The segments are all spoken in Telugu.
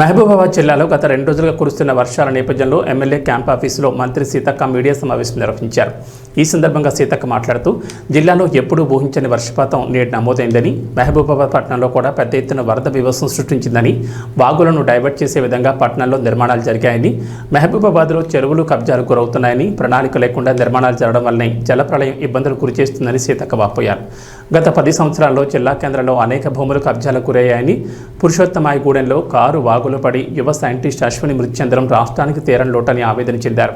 మహబూబాబాద్ జిల్లాలో గత రెండు రోజులుగా కురుస్తున్న వర్షాల నేపథ్యంలో ఎమ్మెల్యే క్యాంప్ ఆఫీసులో మంత్రి సీతక్క మీడియా సమావేశం నిర్వహించారు. ఈ సందర్భంగా సీతక్క మాట్లాడుతూ జిల్లాలో ఎప్పుడూ ఊహించని వర్షపాతం నేడు నమోదైందని మహబూబాబాద్ పట్టణంలో కూడా పెద్ద ఎత్తున వరద వివసం సృష్టించిందని వాగులను డైవర్ట్ చేసే విధంగా పట్టణంలో నిర్మాణాలు జరిగాయని మహబూబాబాద్లో చెరువులు కబ్జాలు గురవుతున్నాయని ప్రణాళిక లేకుండా నిర్మాణాలు జరగడం వల్లనే జలప్రళయం ఇబ్బందులు గురిచేస్తుందని సీతక్క వాపోయారు. గత పది సంవత్సరాల్లో జిల్లా కేంద్రంలో అనేక భూములు కబ్జాలకు గురయ్యాయని పురుషోత్తమాయిగూడెంలో కారు వాగు బాగులు పడి యువ సైంటిస్ట్ అశ్విని మృతి రాష్ట్రానికి తీరం లోటని ఆవేదన చెందారు.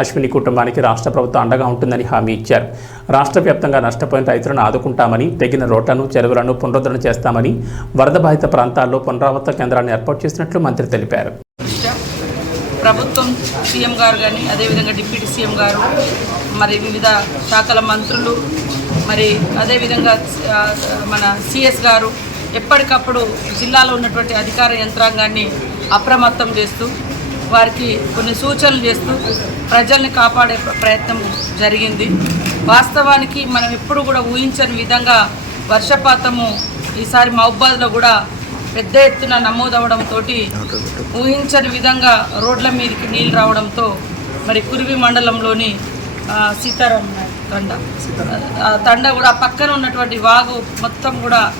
అశ్విని కుటుంబానికి రాష్ట్ర ప్రభుత్వం అండగా ఉంటుందని హామీ ఇచ్చారు. రాష్ట్ర వ్యాప్తంగా నష్టపోయిన రైతులను ఆదుకుంటామని తగిన రోడ్లను చెరువులను పునరుద్ధరణ చేస్తామని వరద బాధిత ప్రాంతాల్లో పునరావృత కేంద్రాన్ని ఏర్పాటు చేసినట్లు మంత్రి తెలిపారు. ప్రభుత్వం సీఎం గారు కానీ అదేవిధంగా డిప్యూటీ సీఎం గారు మరి వివిధ శాఖల మంత్రులు మరి అదేవిధంగా మన సిఎస్ గారు ఎప్పటికప్పుడు జిల్లాలో ఉన్నటువంటి అధికార యంత్రాంగాన్ని అప్రమత్తం చేస్తూ వారికి కొన్ని సూచనలు చేస్తూ ప్రజల్ని కాపాడే ప్రయత్నం జరిగింది. వాస్తవానికి మనం ఎప్పుడు కూడా ఊహించని విధంగా వర్షపాతము ఈసారి మహబాద్లో కూడా పెద్ద ఎత్తున నమోదవడంతో ఊహించని విధంగా రోడ్ల మీదకి నీళ్ళు రావడంతో మరి కురివి మండలంలోని సీతారాం తండ. ఆ తండ కూడా పక్కన ఉన్నటువంటి వాగు మొత్తం కూడా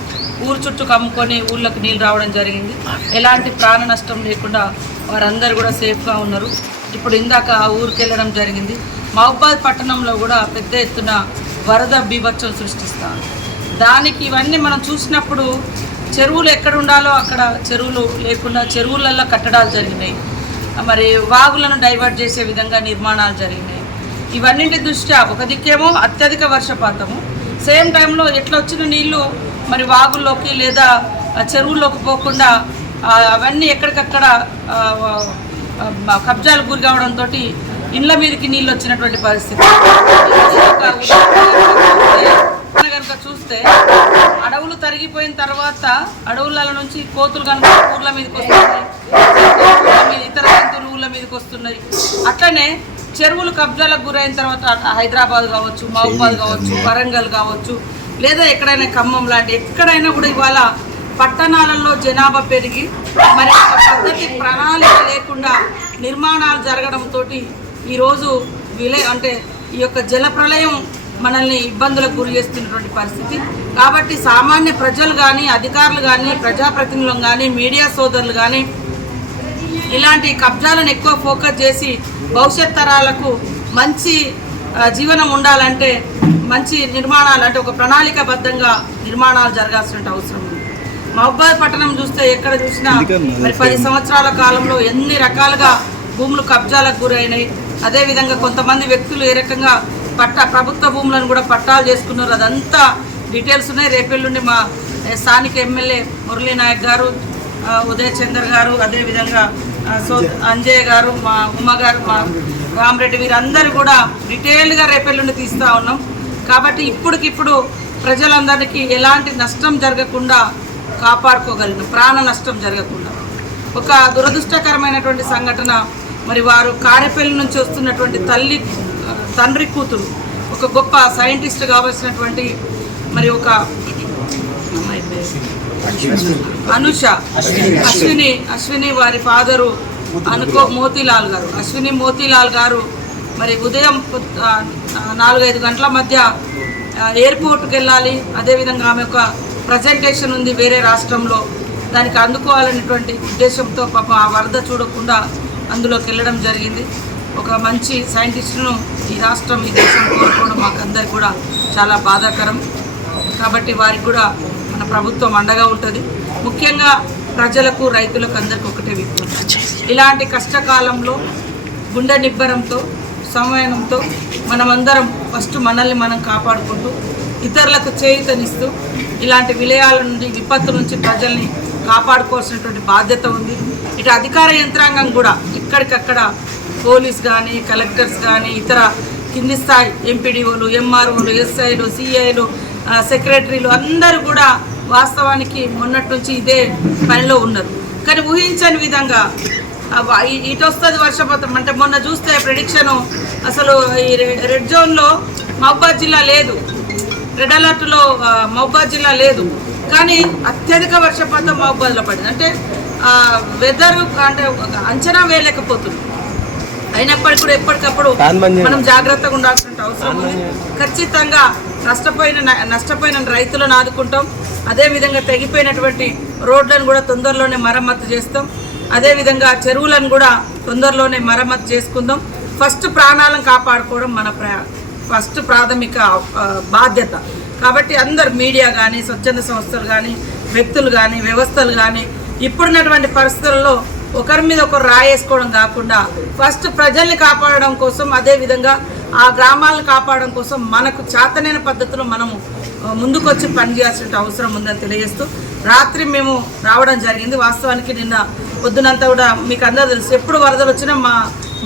ఊరు చుట్టూ కమ్ముకొని ఊళ్ళకి నీళ్ళు రావడం జరిగింది. ఎలాంటి ప్రాణ నష్టం లేకుండా వారందరూ కూడా సేఫ్గా ఉన్నారు. ఇప్పుడు ఇందాక ఆ ఊరికి వెళ్ళడం జరిగింది. మహబాద్ పట్టణంలో కూడా పెద్ద ఎత్తున వరద బీభత్సం సృష్టిస్తాను దానికి ఇవన్నీ మనం చూసినప్పుడు చెరువులు ఎక్కడ ఉండాలో అక్కడ చెరువులు లేకుండా చెరువులలో కట్టడాలు జరిగినాయి. మరి వాగులను డైవర్ట్ చేసే విధంగా నిర్మాణాలు జరిగినాయి. ఇవన్నింటి దృష్ట్యా ఒక దిక్కేమో అత్యధిక వర్షపాతము. సేమ్ టైంలో ఎట్లా వచ్చిన నీళ్ళు మరి వాగుల్లోకి లేదా చెరువుల్లోకి పోకుండా అవన్నీ ఎక్కడికక్కడ కబ్జాలు గురి కావడంతో ఇండ్ల మీదకి నీళ్ళు వచ్చినటువంటి పరిస్థితి. కనుక చూస్తే అడవులు తరిగిపోయిన తర్వాత అడవుల నుంచి కోతులు కనుక ఊర్ల మీదకి వస్తున్నాయి ఇతర జంతువులు ఊర్ల మీదకి వస్తున్నాయి. అట్లనే చెరువులు కబ్జాలకు గురైన తర్వాత హైదరాబాద్ కావచ్చు మహబాద్ కావచ్చు వరంగల్ కావచ్చు లేదా ఎక్కడైనా ఖమ్మం లాంటి ఎక్కడైనా కూడా ఇవాళ పట్టణాలలో జనాభా పెరిగి మరి పద్ధతి ప్రణాళిక లేకుండా నిర్మాణాలు జరగడంతో ఈరోజు విలే అంటే ఈ యొక్క జల ప్రళయం మనల్ని ఇబ్బందులకు గురి చేస్తున్నటువంటి పరిస్థితి. కాబట్టి సామాన్య ప్రజలు కానీ అధికారులు కానీ ప్రజాప్రతినిధులు కానీ మీడియా సోదరులు కానీ ఇలాంటి కబ్జాలను ఎక్కువ ఫోకస్ చేసి భవిష్యత్ తరాలకు మంచి జీవనం ఉండాలంటే మంచి నిర్మాణాలు అంటే ఒక ప్రణాళికాబద్ధంగా నిర్మాణాలు జరగాల్సిన అవసరం ఉంది. మహబాద్ పట్టణం చూస్తే ఎక్కడ చూసినా మరి పది సంవత్సరాల కాలంలో ఎన్ని రకాలుగా భూములు కబ్జాలకు గురైనాయి. అదేవిధంగా కొంతమంది వ్యక్తులు ఏ రకంగా పట్ట ప్రభుత్వ భూములను కూడా పట్టాలు చేసుకున్నారు అదంతా డీటెయిల్స్ ఉన్నాయి. రేపెల్లుండి మా స్థానిక ఎమ్మెల్యే మురళీ నాయక్ గారు ఉదయ్ చందర్ గారు అదేవిధంగా సో అంజయ్ గారు మా ఉమ గారు మా రామరెడ్డి వీరందరూ కూడా డీటెయిల్గా రేపెల్లుండి తీస్తూ ఉన్నాం. కాబట్టి ఇప్పటికిప్పుడు ప్రజలందరికీ ఎలాంటి నష్టం జరగకుండా కాపాడుకోగలను. ప్రాణ నష్టం జరగకుండా. ఒక దురదృష్టకరమైనటువంటి సంఘటన మరి వారు కారెపల్లి నుంచి వస్తున్నటువంటి తల్లి తండ్రి కూతురు. ఒక గొప్ప సైంటిస్ట్ కావాల్సినటువంటి మరి ఒక అనుష. అశ్విని అశ్విని వారి ఫాదరు అనుకో మోతీలాల్ గారు. అశ్విని మోతీలాల్ గారు మరి ఉదయం నాలుగైదు గంటల మధ్య ఎయిర్పోర్ట్కి వెళ్ళాలి. అదేవిధంగా ఆమె ఒక ప్రజెంటేషన్ ఉంది వేరే రాష్ట్రంలో. దానికి అందుకోవాలనేటువంటి ఉద్దేశంతో పాపం ఆ వరద చూడకుండా అందులోకి వెళ్ళడం జరిగింది. ఒక మంచి సైంటిస్టును ఈ రాష్ట్రం ఈ దేశం కోరుకోవడం మాకందరికి కూడా చాలా బాధాకరం. కాబట్టి వారికి కూడా మన ప్రభుత్వం అండగా ఉంటుంది. ముఖ్యంగా ప్రజలకు రైతులకు అందరికి ఒకటే విజ్ఞప్తి. ఇలాంటి కష్టకాలంలో గుండె నిబ్బరంతో సమయంతో మనమందరం ఫస్ట్ మనల్ని మనం కాపాడుకుంటూ ఇతరులకు చేయుతనిస్తూ ఇలాంటి విలయాల నుండి విపత్తు నుంచి ప్రజల్ని కాపాడుకోవాల్సినటువంటి బాధ్యత ఉంది. ఇటు అధికార యంత్రాంగం కూడా ఎక్కడికక్కడ పోలీస్ కానీ కలెక్టర్స్ కానీ ఇతర కింది స్థాయి ఎంపీడీఓలు ఎంఆర్ఓలు ఎస్ఐలు సిఐలు సెక్రటరీలు అందరూ కూడా వాస్తవానికి మొన్నటి నుంచి ఇదే పనిలో ఉన్నారు. కానీ ఊహించని విధంగా ఇటు వస్తుంది వర్షపాతం. అంటే మొన్న చూస్తే ప్రిడిక్షను అసలు ఈ రెడ్ జోన్లో మహబాద్ జిల్లా లేదు. రెడ్ అలర్ట్లో మహబాద్ జిల్లా లేదు. కానీ అత్యధిక వర్షపాతం మహబాద్లో పడింది. అంటే వెదర్ అంటే అంచనా వేయలేకపోతుంది అయినప్పటికీ కూడా ఎప్పటికప్పుడు. మనం జాగ్రత్తగా ఉండాల్సిన అవసరం ఉంది. ఖచ్చితంగా నష్టపోయిన నష్టపోయిన రైతులను ఆదుకుంటాం. అదేవిధంగా తెగిపోయినటువంటి రోడ్లను కూడా తొందరలోనే మరమ్మతు చేస్తాం. అదేవిధంగా చెరువులను కూడా తొందరలోనే మరమ్మతు చేసుకుందాం. ఫస్ట్ ప్రాణాలను కాపాడుకోవడం మన ప్రా ఫస్ట్ ప్రాథమిక బాధ్యత. కాబట్టి అందరు మీడియా కానీ స్వచ్ఛంద సంస్థలు కానీ వ్యక్తులు కానీ వ్యవస్థలు కానీ ఇప్పుడున్నటువంటి పరిస్థితుల్లో ఒకరి మీద ఒకరు రాయేసుకోవడం కాకుండా ఫస్ట్ ప్రజల్ని కాపాడడం కోసం అదేవిధంగా ఆ గ్రామాలను కాపాడడం కోసం మనకు చేతనైన పద్ధతిలో మనము ముందుకొచ్చి పనిచేయాల్సిన అవసరం ఉందని తెలియజేస్తూ రాత్రి మేము రావడం జరిగింది. వాస్తవానికి నిన్న పొద్దునంతా కూడా మీకు అందరూ తెలుసు ఎప్పుడు వరదలు వచ్చినా మా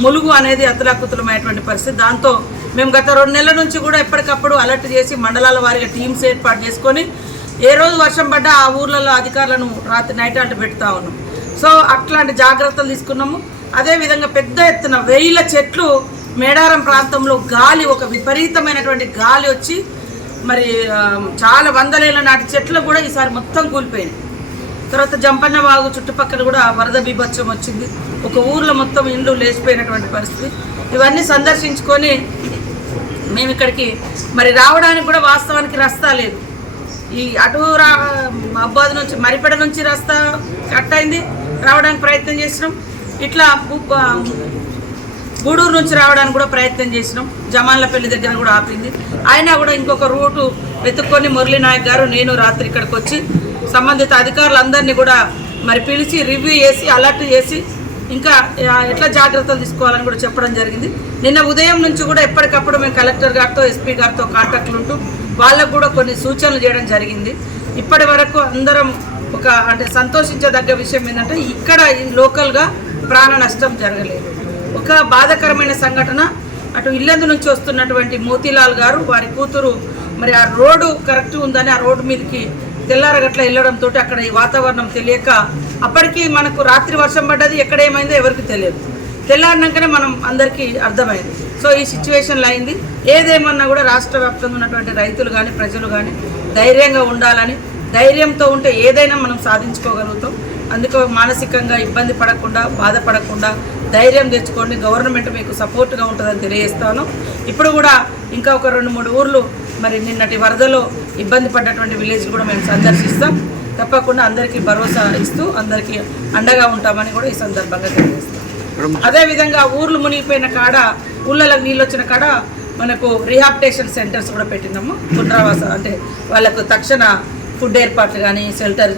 ములుగు అనేది అతలాకుతలమైనటువంటి పరిస్థితి. దాంతో మేము గత రెండు నెలల నుంచి కూడా ఎప్పటికప్పుడు అలర్ట్ చేసి మండలాల వారిగా టీమ్స్ ఏర్పాటు చేసుకొని ఏ రోజు వర్షం పడ్డా ఆ ఊర్లలో అధికారులను రాత్రి నైట్ అంటే పెడతా ఉన్నాం. సో అట్లాంటి జాగ్రత్తలు తీసుకున్నాము. అదేవిధంగా పెద్ద ఎత్తున వేల చెట్లు మేడారం ప్రాంతంలో గాలి ఒక విపరీతమైనటువంటి గాలి వచ్చి మరి చాలా వందలేళ్ళ నాటి చెట్లు కూడా ఈసారి మొత్తం కూలిపోయినాయి. తర్వాత జంపన్న వాగు చుట్టుపక్కల కూడా వరద బీభత్సం వచ్చింది. ఒక ఊర్లో మొత్తం ఇండ్లు లేచిపోయినటువంటి పరిస్థితి. ఇవన్నీ సందర్శించుకొని మేము ఇక్కడికి మరి రావడానికి కూడా వాస్తవానికి రస్తా లేదు. ఈ అటు రా అబ్బాది నుంచి మరిపెడ నుంచి రస్తా కట్ అయింది. రావడానికి ప్రయత్నం చేసినాం. ఇట్లా గూడూరు నుంచి రావడానికి కూడా ప్రయత్నం చేసినాం. జమాన్లపల్లి దగ్గర కూడా ఆపింది. అయినా కూడా ఇంకొక రూటు వెతుక్కొని మురళీ నాయక్ గారు నేను రాత్రి ఇక్కడికి వచ్చి సంబంధిత అధికారులందరినీ కూడా మరి పిలిచి రివ్యూ చేసి అలర్ట్ చేసి ఇంకా ఎట్లా జాగ్రత్తలు తీసుకోవాలని కూడా చెప్పడం జరిగింది. నిన్న ఉదయం నుంచి కూడా ఎప్పటికప్పుడు మేము కలెక్టర్ గారితో ఎస్పీ గారితో కాంటాక్ట్లు ఉంటూ వాళ్ళకు కూడా కొన్ని సూచనలు చేయడం జరిగింది. ఇప్పటి వరకు అందరం ఒక అంటే సంతోషించదగ్గ విషయం ఏంటంటే ఇక్కడ లోకల్గా ప్రాణ నష్టం జరగలేదు. ఒక బాధాకరమైన సంఘటన. అటు ఇల్లందు నుంచి వస్తున్నటువంటి మోతీలాల్ గారు వారి కూతురు మరి ఆ రోడ్డు కరెక్ట్ ఉందని ఆ రోడ్డు మీదకి తెల్లారగట్ల వెళ్ళడంతో అక్కడ ఈ వాతావరణం తెలియక అప్పటికి మనకు రాత్రి వర్షం పడ్డది ఎక్కడ ఏమైందో ఎవరికి తెలియదు. తెల్లారినాకనే మనం అందరికీ అర్థమైంది. సో ఈ సిచ్యువేషన్లో అయింది. ఏదేమన్నా కూడా రాష్ట్ర వ్యాప్తంగా ఉన్నటువంటి రైతులు కానీ ప్రజలు కానీ ధైర్యంగా ఉండాలని ధైర్యంతో ఉంటే ఏదైనా మనం సాధించుకోగలుగుతాం. అందుకు మానసికంగా ఇబ్బంది పడకుండా బాధపడకుండా ధైర్యం తెచ్చుకోండి. గవర్నమెంట్ మీకు సపోర్ట్గా ఉంటుందని తెలియజేస్తాను. ఇప్పుడు కూడా ఇంకా ఒక రెండు మూడు ఊర్లు మరి నిన్నటి వరదలో ఇబ్బంది పడ్డటువంటి విలేజ్ కూడా మేము సందర్శిస్తాం. తప్పకుండా అందరికీ భరోసా ఇస్తూ అందరికీ అండగా ఉంటామని కూడా ఈ సందర్భంగా తెలియజేస్తాం అదేవిధంగా ఊర్లు మునిగిపోయిన కాడ ఊళ్ళలోకి నీళ్ళు వచ్చిన కాడ మనకు రీహాబిటేషన్ సెంటర్స్ కూడా పెట్టినాము. పునరావాస అంటే వాళ్ళకు తక్షణ ఫుడ్ ఏర్పాట్లు కానీ షెల్టర్